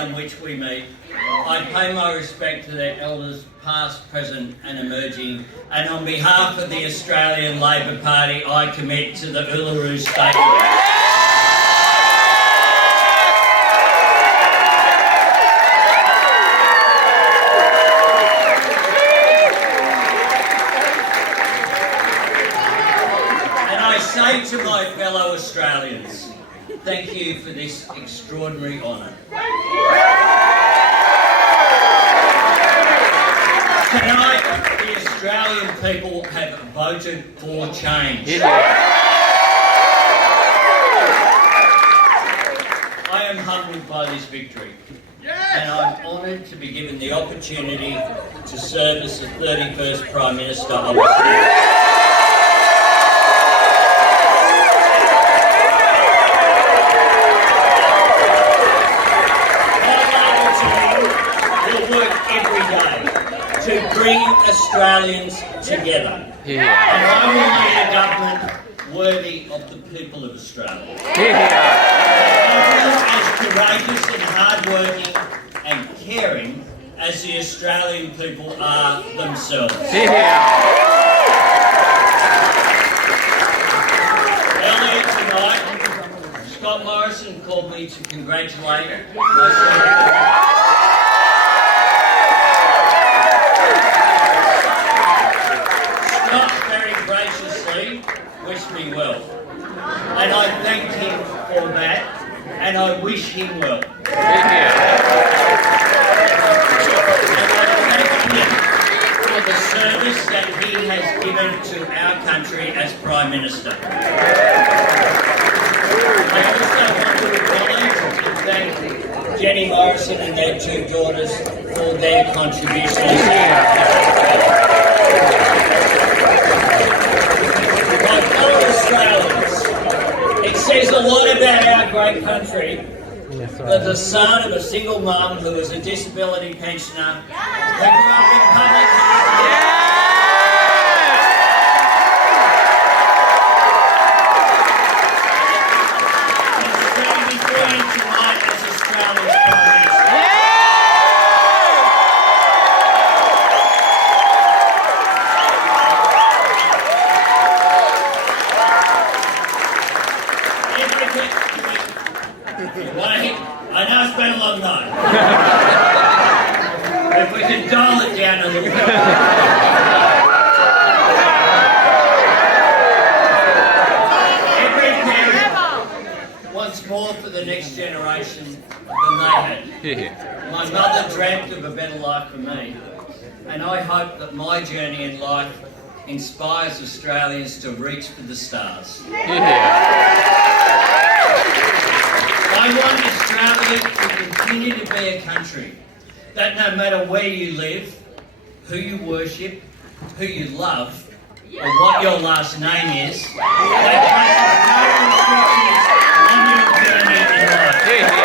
on which we meet, I pay my respect to their elders past, present and emerging, and on behalf of the Australian Labor Party I commit to the Uluru Statement. Say to my fellow Australians, thank you for this extraordinary honour. Tonight, the Australian people have voted for change. I am humbled by this victory, and I'm honoured to be given the opportunity to serve as the 31st Prime Minister of Australia. To bring Australians together. And I will lead a government worthy of the people of Australia. As courageous and hard-working and caring as the Australian people are themselves. Earlier tonight, Scott Morrison called me to congratulate myself. Wished me well, and I thanked him for that, and I wish him well. And I thank him for the service that he has given to our country as Prime Minister. I also want to acknowledge and thank Jenny Morrison and their two daughters for their contributions. It says a lot about our great country that the son of a single mum who was a disability pensioner who grew up in public housing. Is standing before you tonight as Australia's Prime Minister. I know it's been a long night. If we can dial it down a little bit. Every parent wants more for the next generation than they had. My mother dreamt of a better life for me, and I hope that my journey in life inspires Australians to reach for the stars. I want Australia to continue to be a country that no matter where you live, who you worship, who you love, or what your last name is, that places no restrictions on your journey in life.